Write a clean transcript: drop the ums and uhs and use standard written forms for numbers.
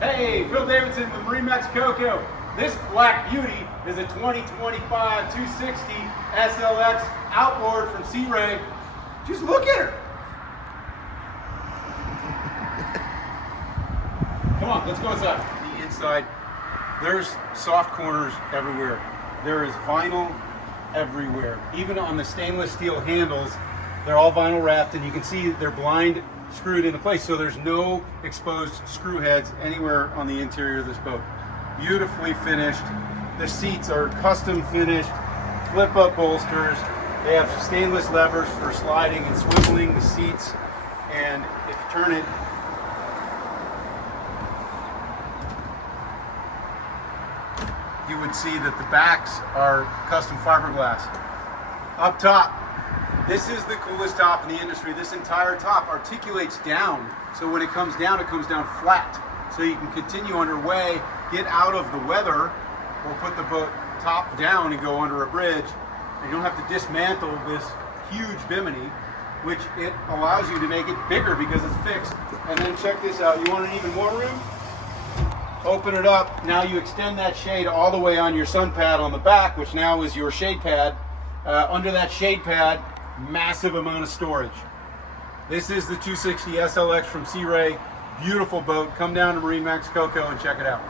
Hey, Phil Davidson with MarineMax Coco. This black beauty is a 2025 260 SLX Outboard from Sea Ray. Just look at her. Come on, let's go inside. The inside, there's soft corners everywhere. There is vinyl everywhere. Even on the stainless steel handles, they're all vinyl wrapped, and you can see they're blind screwed into place, so there's no exposed screw heads anywhere on the interior of this boat. Beautifully finished. The seats are custom finished, flip up bolsters. They have stainless levers for sliding and swiveling the seats, and if you turn it, you would see that the backs are custom fiberglass. Up top, this is the coolest top in the industry. This entire top articulates down, so when it comes down flat. So you can continue underway, get out of the weather, or put the boat top down and go under a bridge. And you don't have to dismantle this huge bimini, which it allows you to make it bigger because it's fixed. And then check this out, you want even more room? Open it up, now you extend that shade all the way on your sun pad on the back, which now is your shade pad. Under that shade pad, massive amount of storage. This is the 260 SLX from Sea Ray. Beautiful boat. Come down to MarineMax Coco and check it out.